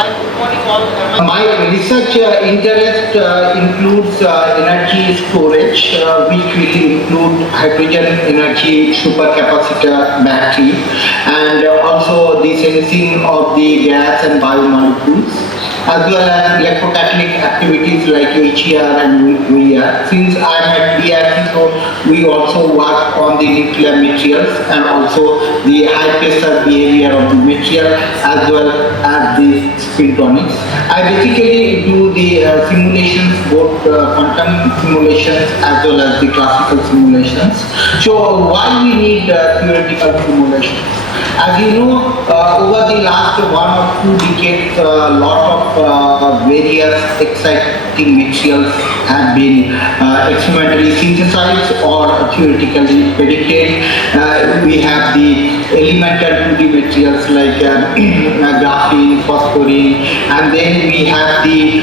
Hi, good morning all. My research interest includes energy storage, which will include hydrogen energy supercapacitor battery, and also the sensing of the gas and biomolecules, as well as electrocatalytic activities like HER and VER. Since I am at DRC, so we also work on the nuclear materials and also the high pressure behavior of the material as well as the spintonics. I basically do the simulations, both quantum simulations as well as the classical simulations. So why we need theoretical simulations? As you know, over the last 1 or 2 decades, a lot of various exciting materials have been experimentally synthesized or theoretically predicted. We have the elemental 2D materials like graphene, phosphorine, and then we have the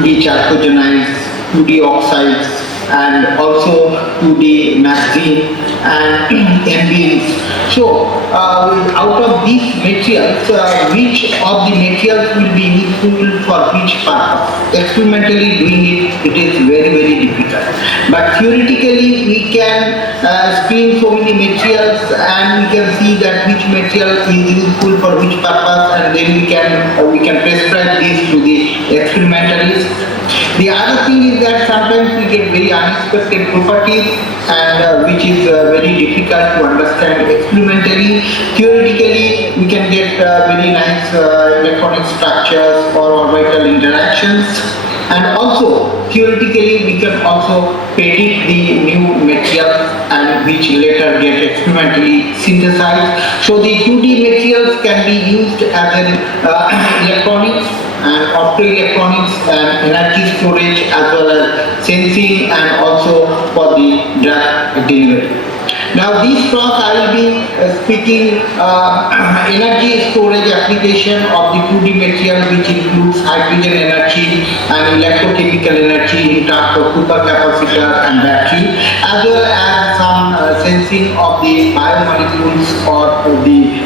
2D chalcogenides, 2D oxides, and also 2D magazine and ambience. So, out of these materials, which of the materials will be useful for which purpose? Experimentally doing it is very, very difficult. But theoretically, we can screen so many materials and we can see that which material is useful for which purpose, and then we can prescribe this to the experimentalists. The other thing is that sometimes we get very unexpected properties and which is very difficult to understand experimentally. Theoretically, we can get very nice electronic structures or orbital interactions, and also theoretically we can also predict the new materials and which later get experimentally synthesized. So the 2D materials can be used as an electronics and optoelectronics and energy storage as well as sensing and also for the drug delivery. Now this talk I will be speaking energy storage application of the 2D material, which includes hydrogen energy and electrochemical energy in terms of supercapacitor and battery, as well as some sensing of the biomolecules or the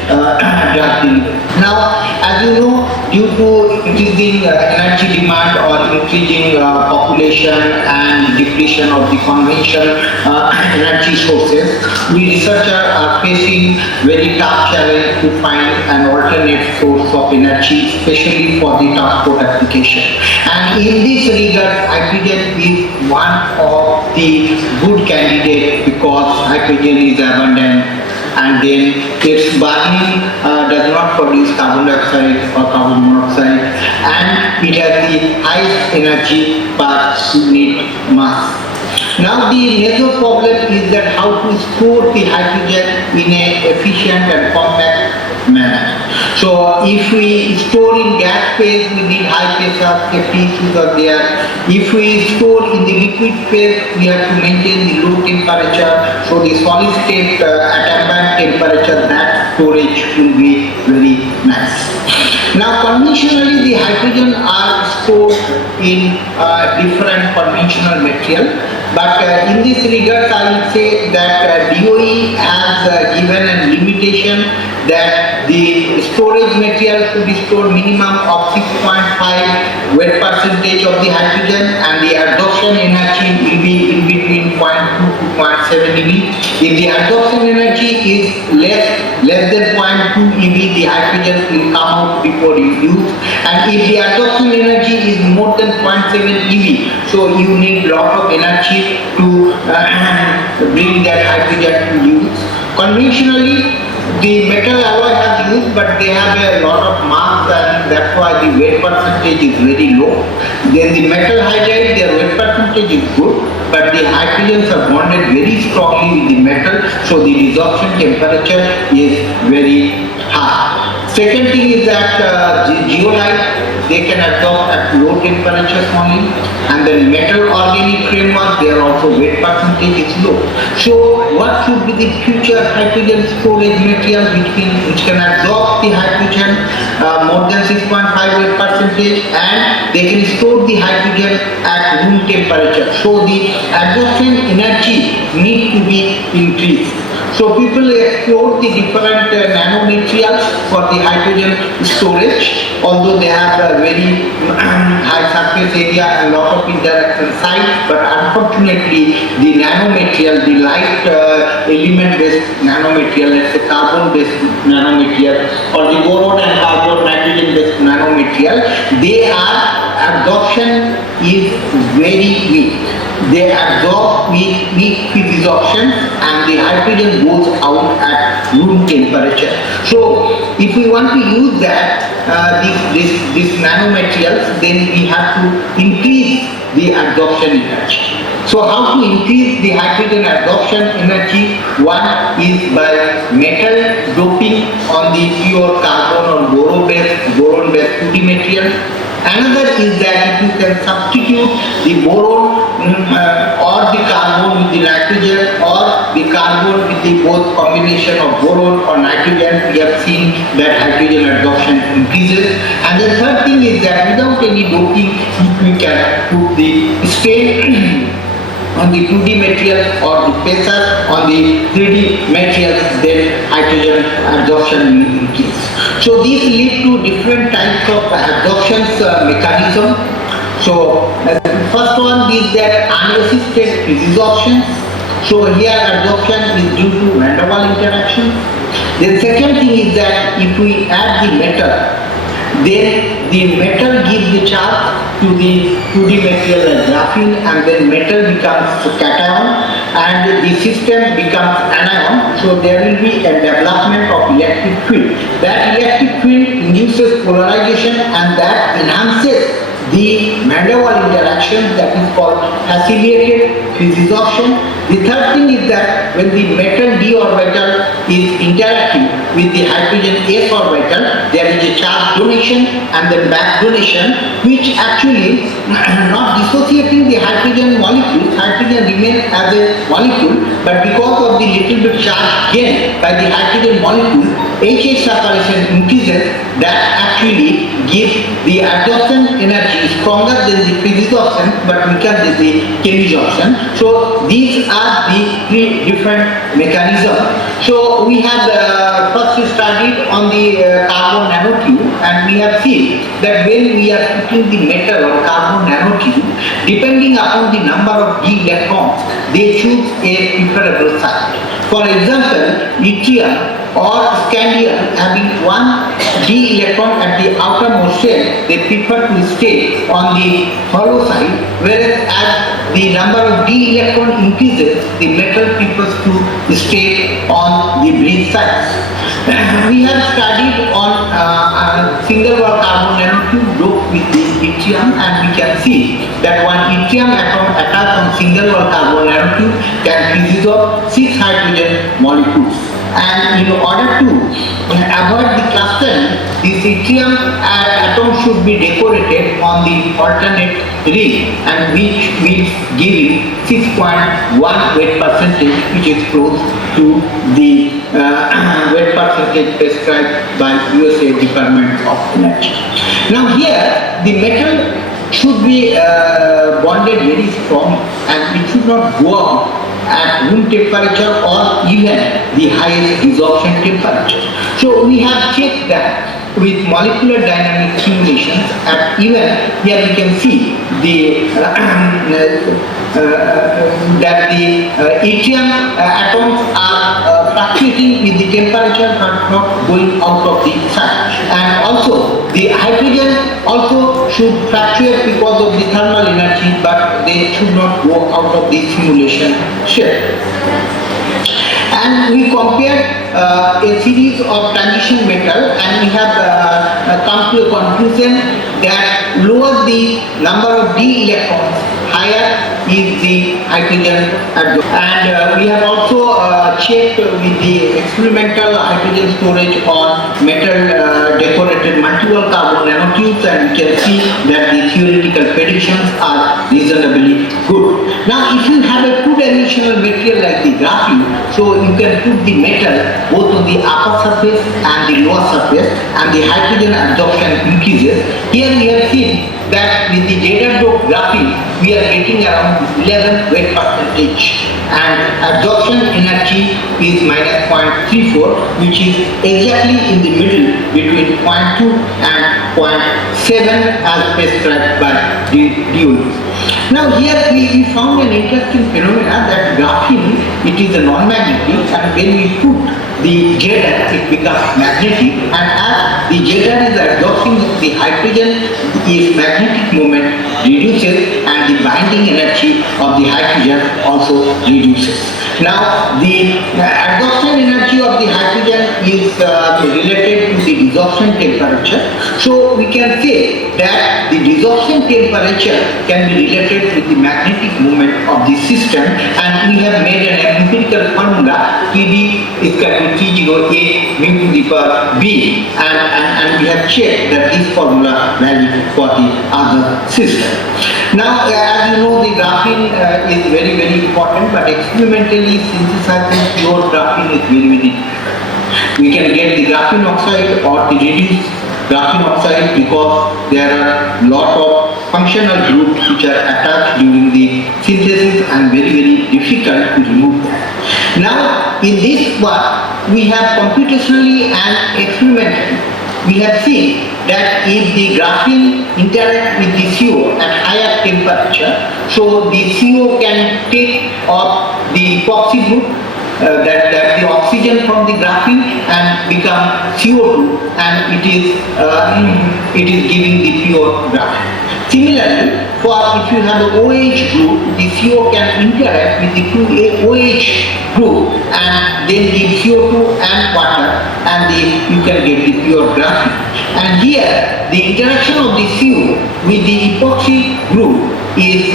drug delivery. Now, as you know, due to increasing energy demand or increasing population and depletion of the conventional energy sources, we researchers are facing very tough challenge to find an alternate source of energy, especially for the transport application. And in this regard, hydrogen is one of the good candidates because hydrogen is abundant, and then its burning does not produce carbon dioxide or carbon monoxide, and it has the highest energy per unit mass. Now the major problem is that how to store the hydrogen in an efficient and compact manner. So if we store in gas phase, we need high pressure, safety issues are there. If we store in the liquid phase, we have to maintain the low temperature. So the solid state at ambient temperature, that storage will be very nice. Now conventionally the hydrogen are stored in different conventional material, but in this regard I will say that DOE has given a limitation that the storage material should be stored minimum of 6.5 weight percentage of the hydrogen, and the adsorption energy will be in between 0.2 to 0.7 eV. If the adsorption energy is less than 0.2 eV, the hydrogen will come out before you use, and if the adsorption energy is more than 0.7 eV, so you need lot of energy to bring that hydrogen to use. Conventionally, the metal alloy has used, but they have a lot of mass, and that's why the weight percentage is very low. Then the metal hydride, their weight percentage is good, but the hydrogens are bonded very strongly with the metal, so the resorption temperature is very high. Second thing is that zeolite, they can absorb at low temperatures only, and then metal organic framework, their also weight percentage is low. So what should be the future hydrogen storage material which can absorb the hydrogen more than 6.5 weight percentage, and they can store the hydrogen at room temperature. So the absorption energy need to be increased. So people explore the different nanomaterials for the hydrogen storage, although they have a very high surface area and lot of interaction sites, but unfortunately the nanomaterial, the light element based nanomaterial, let's say carbon based nanomaterial or the boron and carbon nitrogen based nanomaterial, they are absorption is very weak. They absorb weak physisorption and the hydrogen goes out at room temperature. So if we want to use that these nanomaterials, then we have to increase the absorption energy. So how to increase the hydrogen absorption energy? One is by metal doping on the pure carbon or boron based 2D material. Another is that if you can substitute the boron or the carbon with the nitrogen or the carbon with the both combination of boron or nitrogen, we have seen that hydrogen absorption increases. And the third thing is that without any doping, if we can put the stain on the 2D material or the pressure on the 3D materials, then hydrogen absorption will increase. So these lead to different types of absorption mechanism. So first one is that unassisted physisorption. So here absorption is due to van der Waals interaction. The second thing is that if we add the metal, then the metal gives the charge to the 2D material like graphene, and then metal becomes cation and the system becomes anion. So there will be a development of electric field. That electric field induces polarization and that enhances the van der Waals interaction, that is called affiliated physisorption. The third thing is that when the metal d orbital is interacting with the hydrogen s orbital, there is a charge donation and then back donation, which actually not dissociating the hydrogen molecule. Hydrogen remains as a molecule, but because of the little bit charge gained by the hydrogen molecule, HH separation increases. That actually gives the absorption energy stronger than the physisorption, but weaker than the chemisorption. So these are the three different mechanisms. So we have first studied on the carbon nanotube, and we have seen that when we are putting the metal or carbon nanotube, depending upon the number of d electrons, they choose a preferable site. For example, yttrium or scandium having one d electron at the outermost shell, they prefer to stay on the hollow side, whereas as the number of d electron increases, the metal prefers to stay on the bridge sides. We have studied on single wall carbon nanotube doped with the yttrium, and we can see that one yttrium atom attached on single wall carbon nanotube can physisorb 6 hydrogen molecules. And in order to avoid the clustering, this yttrium atom should be decorated on the alternate ring, and which will give 6.1 weight percentage, which is close to the weight percentage prescribed by USA Department of Energy. Now here the metal should be bonded very strong, and it should not go out at room temperature or even the highest desorption temperature. So we have checked that with molecular dynamic simulations, and even here we can see the that the yttrium atoms are fluctuating with the temperature but not going out of the site. And also the hydrogen also should fluctuate because of the thermal energy, but they should not go out of the simulation shell. And we compared a series of transition metal, and we have come to a conclusion that lower the number of d electrons, higher is the hydrogen absorption. And we have also checked with the experimental hydrogen storage on metal decorated multi-wall carbon nanotubes, and we can see that the theoretical predictions are reasonably good. Now if you have a 2-dimensional two-dimensional material like the graphene, so you can put the metal both on the upper surface and the lower surface, and the hydrogen absorption increases. Here we have seen that with the jaded doped graphene, we are getting around 11 weight percentage, and absorption energy is minus 0.34, which is exactly in the middle between 0.2 and 0.7 as prescribed by the DOE. Now here we found an interesting phenomena that graphene, it is a non-magnetic, and when we put the jaded, it becomes magnetic, and as the jaded is absorbing the hydrogen, its magnetic moment reduces and the binding energy of the hydrogen also reduces. Now the absorption energy of the hydrogen is related to the desorption temperature. So we can say that the desorption temperature can be related with the magnetic moment of the system, and we have made an empirical formula Pd is equal to T0A mu to the power B, and we have checked that this formula valid for the other system. Now as you know, the graphene is very important, but experimentally synthesizing pure graphene is very difficult. We can get the graphene oxide or the reduced graphene oxide because there are lot of functional groups which are attached during the synthesis and very difficult to remove that. Now in this part we have computationally and experimentally we have seen that if the graphene interact with the CO at higher temperature, so the CO can take off the epoxy group, that the oxygen from the graphene, and become CO2, and it is giving the pure graphene. Similarly, for if you have an OH group, the CO can interact with the two OH group and then give CO2 and water, and you can get the pure graphene. And here, the interaction of the CO with the epoxy group is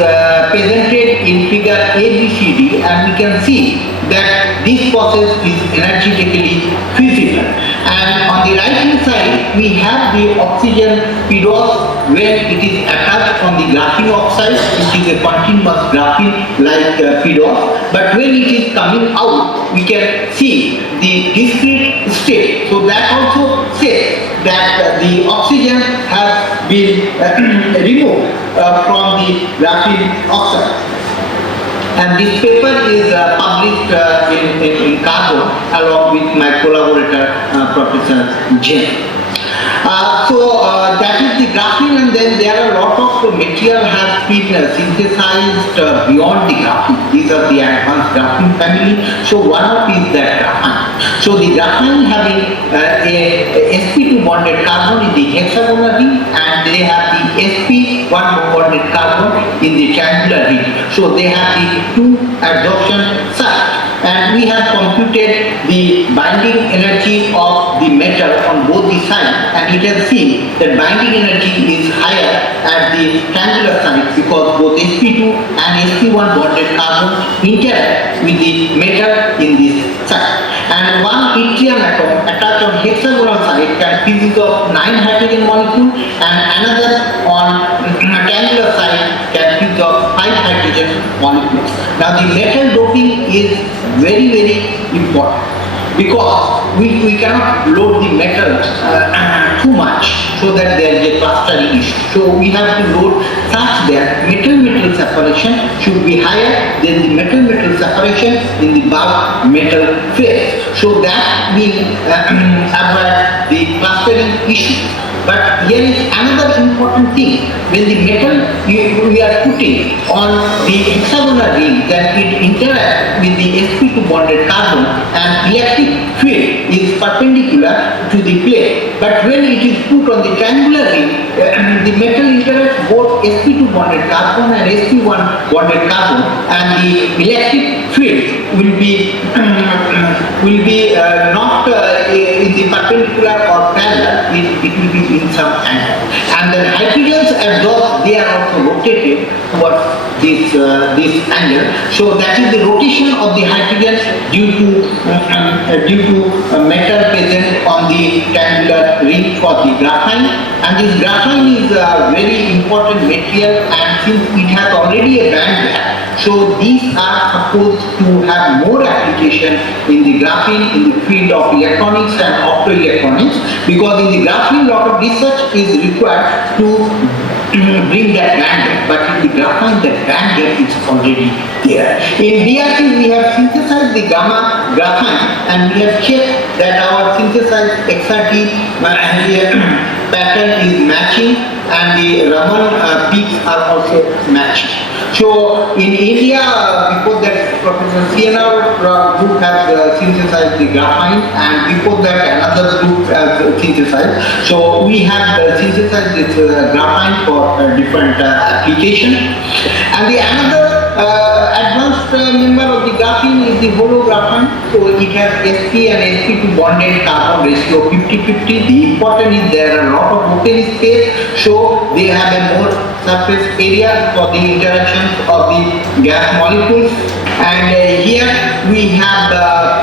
presented in figure ABCD, and we can see that this process is energetically feasible. And on the right hand side, we have the oxygen pedos when it is attached on the graphene oxide, which is a continuous graphene like pedos. But when it is coming out, we can see the discrete state. So that also says that the oxygen has been removed from the graphene oxide. And this paper is published in Carbon along with my collaborator Professor Jain. That is the graphene, and then there are a lot of material has been synthesized beyond the graphene. These are the advanced graphene family. So one of is that graphene. So the graphene having a sp2 bonded carbon in the hexagonal ring, and they have the sp1 bonded carbon in the triangular ring. So they have the two absorption sites. And we have computed the binding energy of the metal on both the sides, and you can see that binding energy is higher at the triangular side because both sp2 and sp1 bonded carbon interact with the metal in this side. And one yttrium atom attached on hexagonal side can consist of 9 hydrogen molecules, and another on triangular side can consist of 5 hydrogen molecules. Now the metal doping is very important because we cannot load the metal too much so that there is a clustering issue. So we have to load such that metal separation should be higher than the metal separation in the bulk metal phase. So that will avoid the clustering issue. But here is another important thing. When the metal we are putting on the hexagonal ring, then it interacts with the sp2 bonded carbon, and electric field is perpendicular to the plate. But when it is put on the triangular ring, the metal interacts both sp2 bonded carbon and sp1 bonded carbon, and the electric field will be not in the perpendicular or parallel. It will be in some angle. And then hydrogens absorbed, they are also rotated towards this angle. So that is the rotation of the hydrogen due to metal present on the triangular ring for the graphene. And this graphene is a very important material, and since it has already a band gap, so these are supposed to have more application in the graphene in the field of electronics and optoelectronics, because in the graphene a lot of research is required to bring that band gap, but in the graphene that band gap is already there. In DRT we have synthesized the gamma graphene, and we have checked that our synthesized XRT pattern is matching, and the Raman peaks are also matching. So in India, before that, Professor CNR group has synthesized the graphene, and before that another group has synthesized. So we have synthesized this graphene for different application. And the another advanced member of the graphene is the holographene. So it has sp and sp2 bonded carbon ratio 50-50. The important is there are a lot of open space, so they have a more surface area for the interactions of the gas molecules. And here we have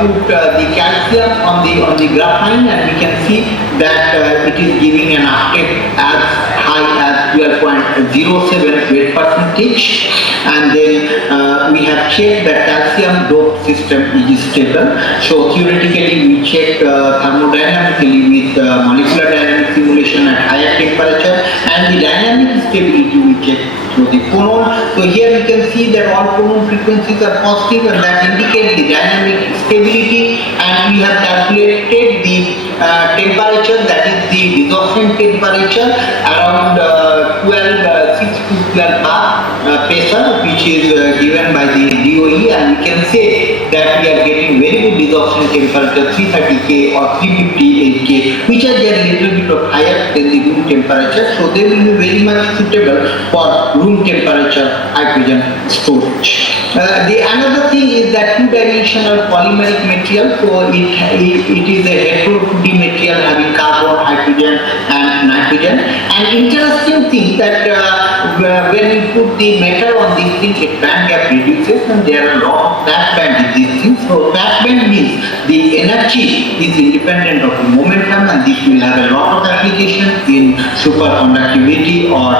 put the calcium on the graphene, and we can see that it is giving an uptake as high as 12.07 weight percentage. And then we have checked that calcium dope system is stable. So theoretically we checked thermodynamically with molecular dynamic simulation at higher temperature, and the dynamic stability we checked through the phonon. So here we can see that all phonon frequencies are positive, and that indicates the dynamic stability. And we have calculated the temperature, that is the desorption temperature, around 6 to 12 bar pressure, which is given by the DOE, and we can say that we are getting very good desorption temperature 330 K or 358 K, which are just a little bit of higher than the room temperature. So they will be very much suitable for room temperature hydrogen storage. The another thing is that two-dimensional polymeric material. So it is a hetero-2D material having carbon, hydrogen, and nitrogen. And interesting thing that when we put the metal on this thing, its band gap reduces, and there are a lot of flat band in these things. So flat band means the energy is independent of the momentum, and this will have a lot of application in superconductivity or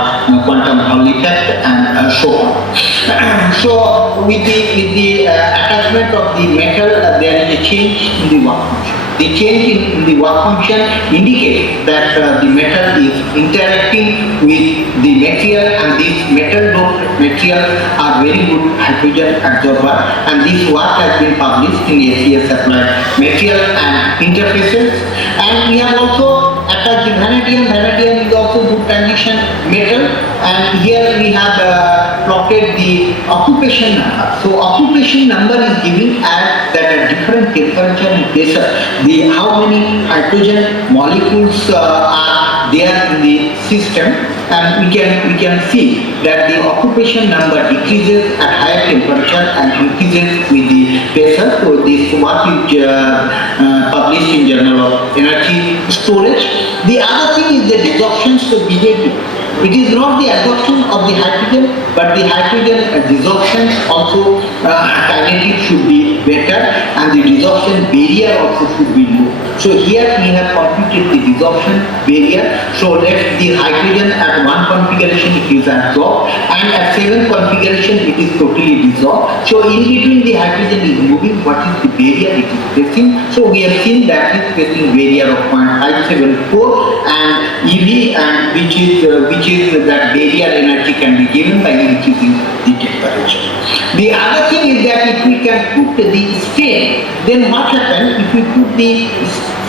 quantum Hall effect and so on. So with the attachment of the metal, there is a change in the work function. The change in the work function indicates that the metal is interacting with the material, and these metal doped materials are very good hydrogen absorber, and this work has been published in ACS Applied Material and Interfaces. And we have also attached the vanadium. Vanadium is also good transition metal, and here we have plotted the occupation number. So occupation number is giving as that at different temperature and pressure, how many hydrogen molecules are there in the system, and we can see that the occupation number decreases at higher temperature and increases with the pressure. So this work is published in Journal of Energy Storage. The other thing is the desorption behavior. It is not the absorption of the hydrogen, but the hydrogen desorption also kinetic should be better, and the desorption barrier also should be low. So here we have computed the desorption barrier. So let the hydrogen at one configuration it is absorbed, and at 7 configuration it is totally dissolved. So in between the hydrogen is moving, what is the barrier it is facing? So we have seen that it is facing barrier of 0.574 and EV, and which is that barrier energy can be given by increasing the temperature. The other thing is that if we can put the stain, then what happens if we put the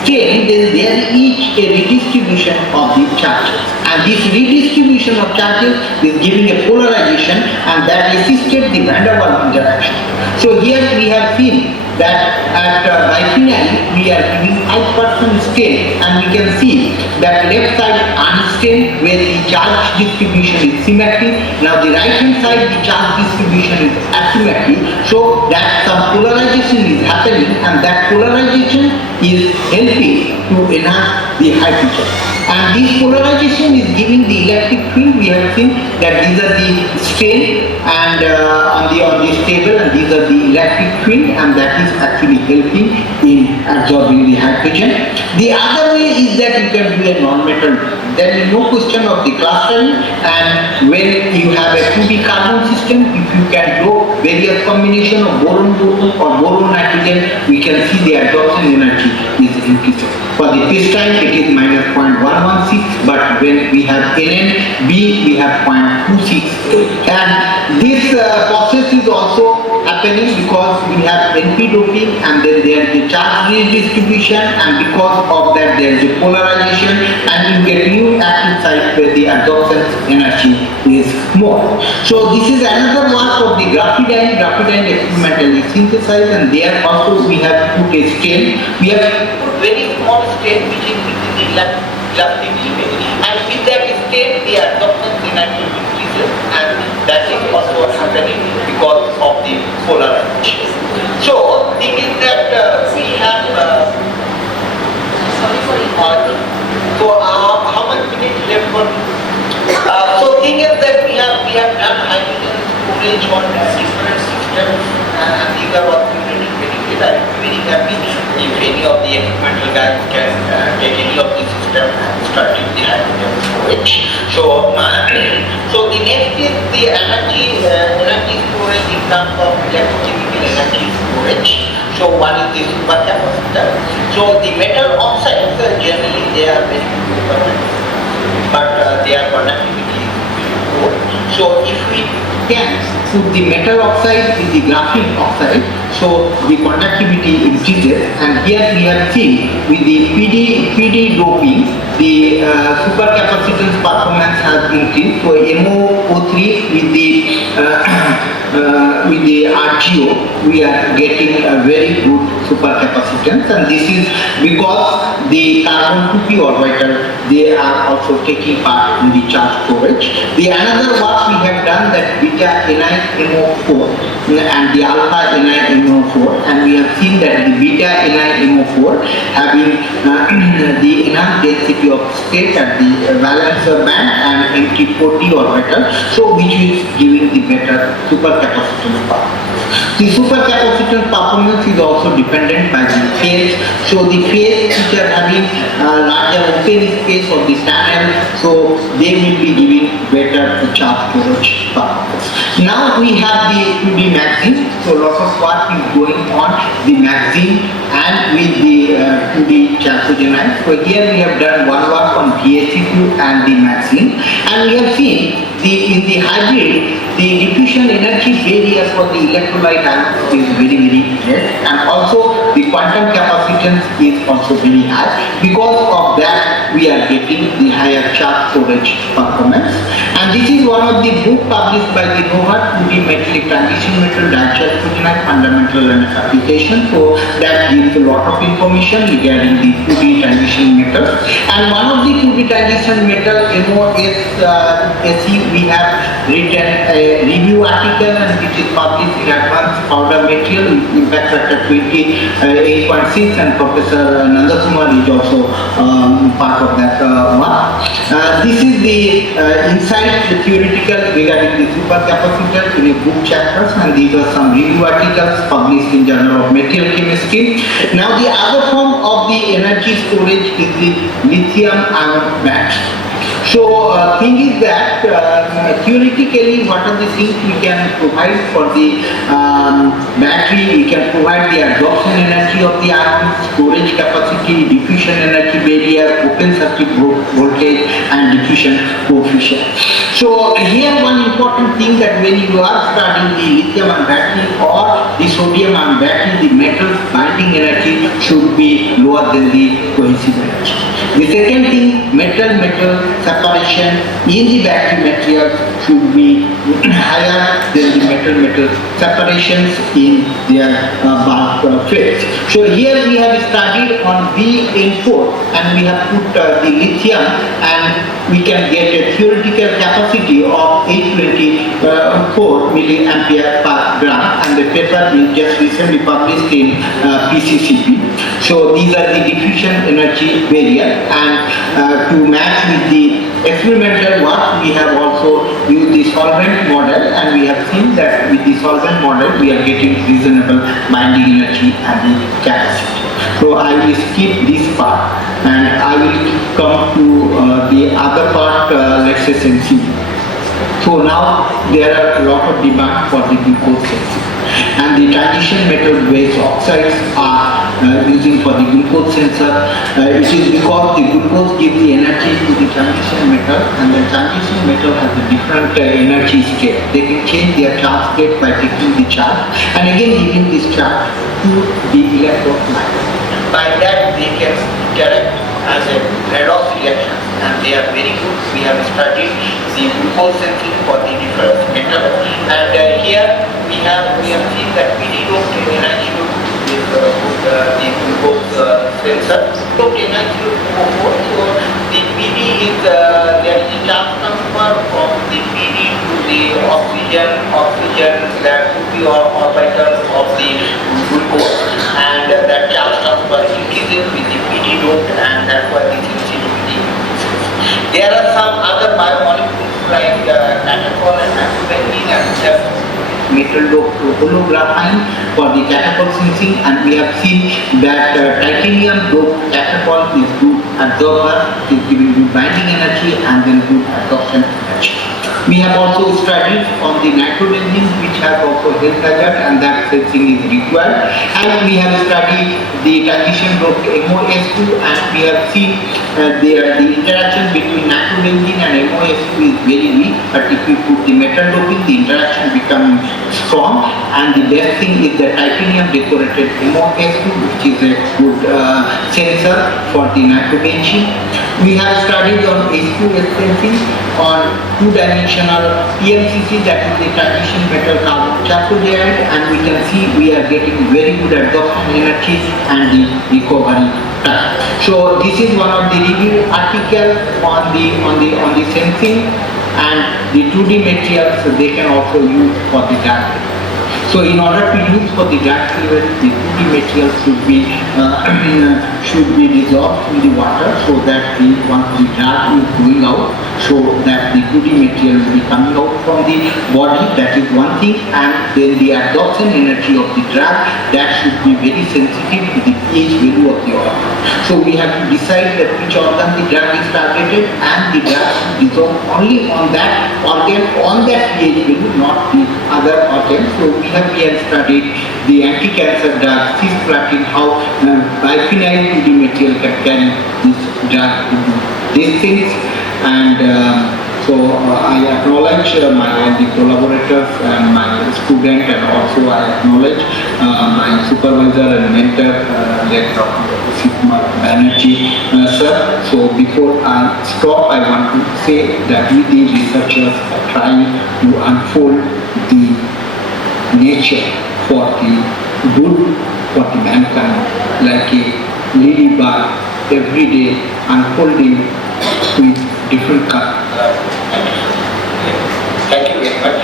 stain, then there is a redistribution of the charges, and this redistribution of charges is giving a polarization, and that assisted the van der Waals interaction. So here we have seen that at bifinary we are giving 5% stain, and we can see that left side unstained where the charge distribution is symmetric. Now the right hand side the charge distribution is asymmetric, so that some polarization is happening, and that polarization is helping to enhance the hydrogen. And this polarization is giving the electric field. We have seen that these are the strain and on this table, and these are the electric field, and that is actually helping in absorbing the hydrogen. The other way is that you can do a non-metal. There is no question of the clustering, and when you have a 2D carbon system, if you can do various combination of boron-boron or boron-nitrogen, we can see the absorption energy is increasing. For the this time it is minus 0.116, but when we have NNB, we have 0.26. And this process is also happening because we have NP doping, and then there is the charge redistribution, and because of that there is a polarization, and you get new active site where the absorption energy is more. So this is another work of the graphidine experimentally synthesized, and there also we have put a stain. We have put very small stain which is within the elastic limit, and with that stain the absorption energy increases, and that is also happening because of the polarization. So thing is that we have how much minutes left for so thing is that we have done hydrogen storage on different systems, and these are what we really predicted. I'm very happy if any of the experimental guys can take any of the system and start with the hydrogen storage. So the next is the energy storage in terms of electrochemical energy storage. So one is the supercapacitor. So the metal oxides generally they are very good, but their conductivity is very poor. So if we can put the metal oxide with the graphene oxide, so the conductivity increases, and here we have seen with the PD doping, the supercapacitance performance has increased. So MOO3 with the RGO, we are getting a very good supercapacitance, and this is because the carbon 2p orbital, they are also taking part in the charge storage. The another work we have done that beta NiMO4 and the alpha NiMO4, and we have seen that the beta NiMO4 having the enhanced density of state at the valence band and MT40 orbital, so which is giving the better supercapacitance performance. The supercapacitance performance is also dependent by the phase. So the phase which are having larger open space of the channel, so they will be giving better charge storage performance. Now we have the 2D magazine. So lots of work is going on the magazine and with the 2D chalcogenide. So here we have done one work on VAC2 and the magazine, and we have seen in the hybrid, the diffusion energy barrier for the electrolyte ions is very less, and also the quantum capacitance is also very high. Because of that, we are getting the higher charge storage performance. And this is one of the book published by the NOVA, 2D metallic transition metal dichalcogenide fundamental and application. So that gives a lot of information regarding the 2D transition metals. And one of the 2D transition metal MOSSE, we have written a review article, and which is published in Advanced Powder Material with impact factor 28.6, and Professor Nandakumar is also part of that work. This is the insight theoretical regarding the supercapacitor in a book chapters, and these are some review articles published in Journal of Material Chemistry. Now the other form of the energy storage is the lithium-ion battery. So thing is that theoretically, what are the things we can provide for the battery? We can provide the absorption energy of the ion, storage capacity, diffusion energy barrier, open circuit voltage, and diffusion coefficient. So here one important thing that when you are studying the lithium-ion battery or the sodium-ion battery, the metal's binding energy should be lower than the cohesive energy. The second thing, metal-metal separation in the battery material should be higher than the metal-metal separations in their bulk phase. So here we have studied on BN4, and we have put the lithium, and we can get a theoretical capacity of 824 milliampere per gram, and the paper is just recently published in PCCP. So these are the diffusion energy variant, and to match with the experimental work, we have also used the solvent model, and we have seen that with the solvent model we are getting reasonable binding energy and the capacity. So I will skip this part and I will come to the other part, let's say sensing. So now there are a lot of demand for the glucose sensing, and the transition metal based oxides are using for the glucose sensor. It is because the glucose gives the energy to the transition metal, and the transition metal has a different energy state. They can change their charge state by taking the charge and again giving this charge to the electrolyte. By that they can interact as a redox reaction, and they are very good. We have studied the glucose sensing for the different metal, and here we have seen that PD doped NiCO is the glucose sensor. Doped NiCO4, so the PD is there is a charge transfer from the PD to the oxygen that could be orbitals of the glucose, and that charge transfer increases with the PD doped, and that's why the sensitivity increases. There are some other biomolecules like catechol and acetylene and metal doped holographine for the catechol sensing, and we have seen that titanium doped catechol is good absorber, is giving good binding energy and then good absorption energy. We have also studied on the nitrobenzene, which has also health hazard, and that sensing is required. And we have studied the transition doped MOS2, and we have seen the interaction between nitrobenzene and MOS2 is very weak. But if we put the metal doping, the interaction becomes strong. And the best thing is the titanium decorated MOS2, which is a good sensor for the nitrobenzene. We have studied on H2S sensing on two-dimensional PMCC, that is the transition metal carbon chalcodiide, and we can see we are getting very good absorption energy and the recovery time. So this is one of the review articles on the sensing, and the 2D materials they can also use for the dark. So in order to use for the dark silver, the 2D material should be dissolved in the water, so that once the drug is going out, so that the 2D material will be coming out from the body. That is one thing, and then the absorption energy of the drug, that should be very sensitive to the pH value of the organ. So we have to decide that which organ the drug is targeted, and the drug should dissolve only on that organ, on that pH value, not the other organs. So we have studied the anti-cancer drug cisplatin, how biphenyl 2D material can carry this drug to do these things. And so I acknowledge my the collaborators and my student, and also I acknowledge my supervisor and mentor, Dr. Banerjee sir. So before I stop, I want to say that we the researchers are trying to unfold the nature for the good for the mankind, like a ladybug every day unfolding with different colors. Thank you very much.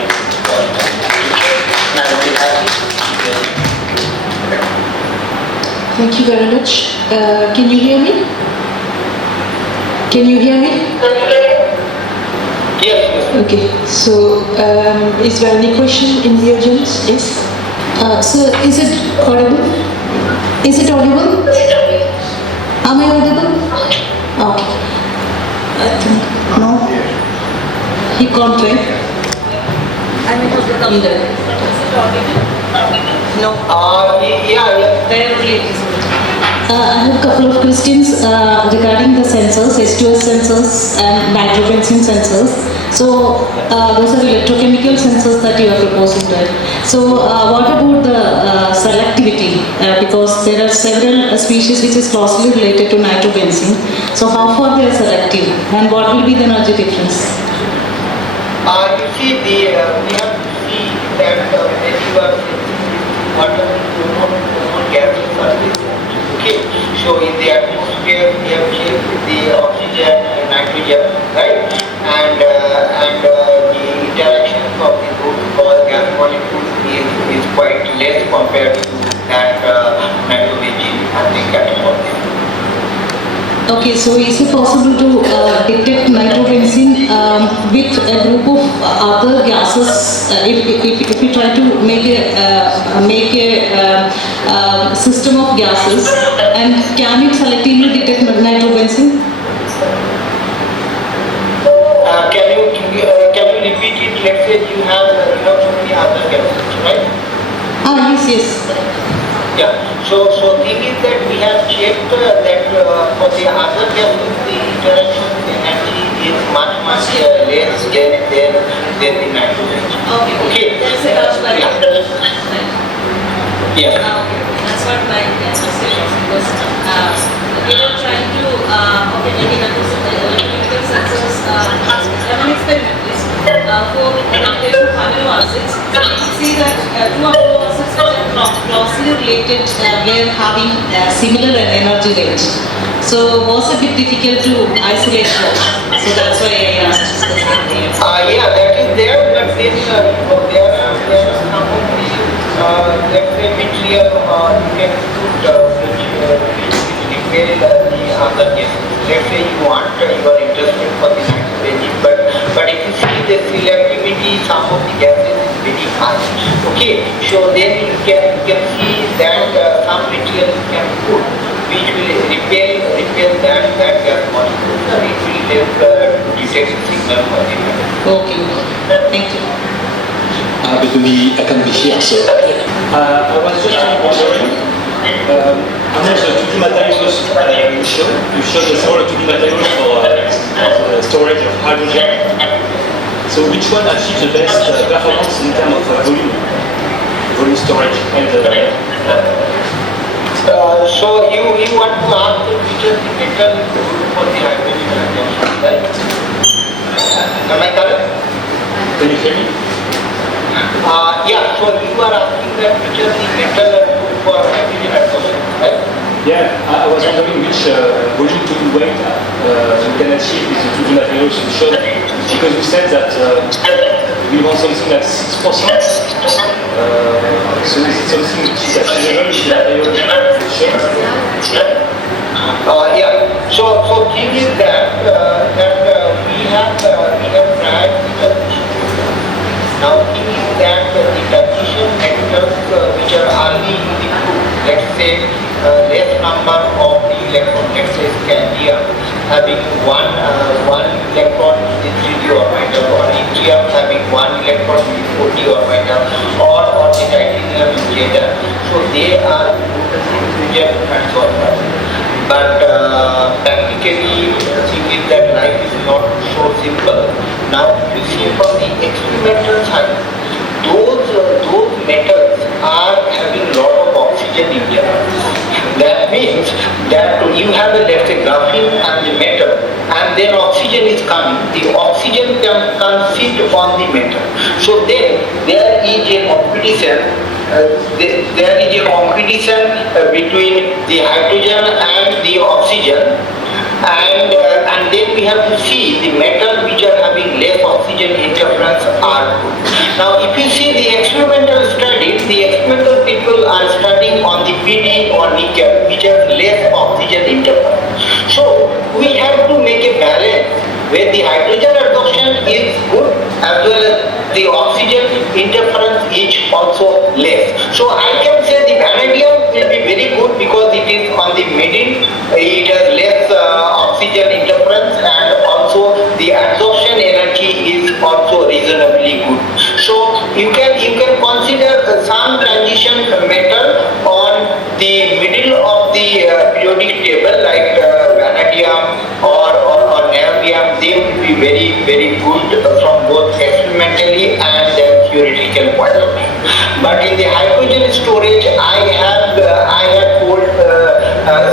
Thank you very much. Can you hear me? Can you hear me? Yes. Okay. So, is there any question in the audience? Yes. So, is it audible? Is it audible? Am I audible? Okay. I think no. He can't, right? I'm Either. No. Yeah. There only it is. I have a couple of questions regarding the sensors, H2S sensors and nitrobenzene sensors. So those are electrochemical sensors that you are proposing, right? So what about the selectivity? Because there are several species which is closely related to nitrobenzene. So how far they are selective, and what will be the energy difference? You see, we have to see that when you are sensing water, gases are there. Okay, so in the atmosphere we have changed the oxygen and nitrogen, right? And the interactions of the those gas molecules is quite less compared to that nitrogen and the catalyst. Okay, so is it possible to detect nitrobenzene with a group of other gases? If we try to make a system of gases, and can it selectively detect nitrobenzene? Can you repeat it? Let's say you have so many other gases, right? Ah, yes, yes. Yeah. So thing is that we have checked that for the other gases the interaction energy is much less than the nitrogen. Okay. That's a large body. Yeah. That's what my question was because we were trying to taking electrical sensors have an experiment for identification of amino acids. So we could see that two amino acids which are closely related were having similar energy range. So was a bit difficult to isolate those. So that's why I asked the same thing. Yeah, that is there, but then there are some of the let's say material you can put which repel the other gases. Let's say you want you are interested for the nitrogen, but if you see the selectivity, some of the gases is very high. Okay, so then you can see that some material you can put which will repel that gas molecule. It will help detect the signal for the Okay, thank you. I can be here, so. I was just wondering, among the 2D materials you showed several 2D materials for the storage of hydrogen. So which one achieves the best performance in terms of volume storage? And so you want to ask which is the metal for the hydrogen reaction, right? Am I correct? can you hear me? Yeah, so you are asking that which is the metal for hydrogen reaction, right? Yeah, I was wondering which volume to weight you can achieve with the 2D materials you showed, because you said that we want something like 6%. So is it something which is achievable with the material shown? Yeah. So thing is that we have tried the now thing is that the transition metals which are early in the group, let's say less number of the electron, let's say scandium having one electron in 3D orbital, or yttrium having one electron in 4D orbital, or the titanium in Jada. So they are fusion transformers. But practically the thing is that life is not so simple. Now you see from the experimental side, those metals are having a lot of oxygen in them. That means that you have a let's say graphene and the metal, and then oxygen is coming. The oxygen can sit on the metal. So then there is a competition. There is a competition between the hydrogen and the oxygen, and then we have to see the metal which are having less oxygen interference are good. Now if you see the experimental studies, the experimental people are studying on the PD or nickel which has less oxygen interference. So we have to make a balance where the hydrogen absorption is good as well as the oxygen interference is also less. So I can say the vanadium will be very good because it is on the middle, it has less oxygen interference, and also the absorption energy is also reasonably good. So you can consider some transition metal on the middle of the periodic table like vanadium or niobium. They will be very good from both experimentally and theoretical point of view. But in the hydrogen storage, I have told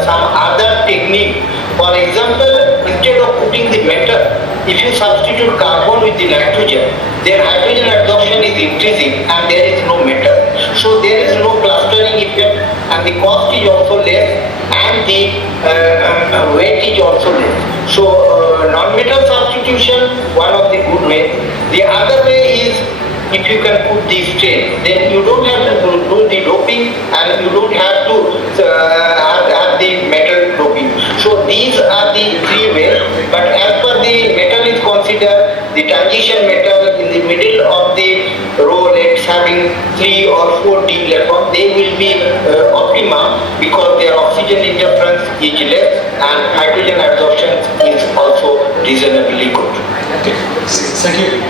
some other technique. For example, instead of putting the metal, if you substitute carbon with the nitrogen, their hydrogen absorption is increasing and there is no metal. So there is no clustering effect, and the cost is also less, and the weight is also less. So non-metal substitution, one of the good ways. The other way is if you can put the strain, then you don't have to do the doping and you don't have to have the metal doping. So these these are the three ways, but as per the metal is considered, the transition metal in the middle of the row legs having 3 or 4 deep electrons, they will be optimum because their oxygen interference is less and hydrogen absorption is also reasonably good. Okay. Thank you.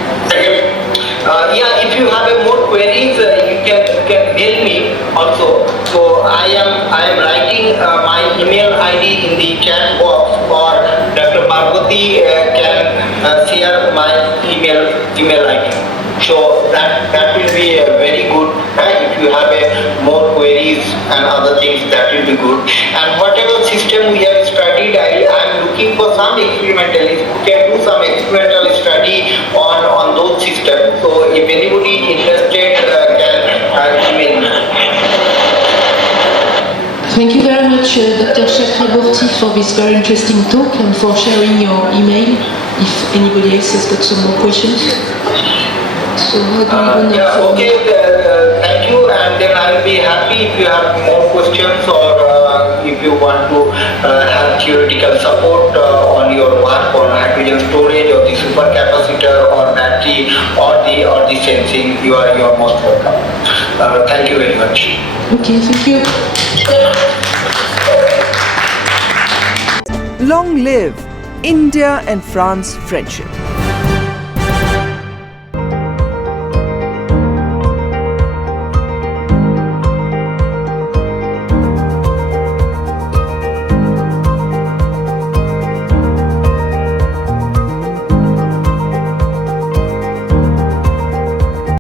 Yeah, if you have more queries, you can mail me also. So I am writing my email ID in the chat box, or Dr. Parvati can share my email ID. So that will be very good. If you have more queries and other things, that will be good. And whatever system we have studied, I am looking for some experimentalists who can do some experimental study on those systems. So if anybody interested, can email me. Thank you very much, Dr. Chakraborty, for this very interesting talk and for sharing your email. If anybody else has got some more questions. So how do we go now? Yeah, okay, thank you, and then I will be happy if you have more questions, or if you want to have theoretical support on your work on hydrogen storage or the supercapacitor or battery or the sensing. You are most welcome. Thank you very much. Okay, thank you. Long live India and France friendship.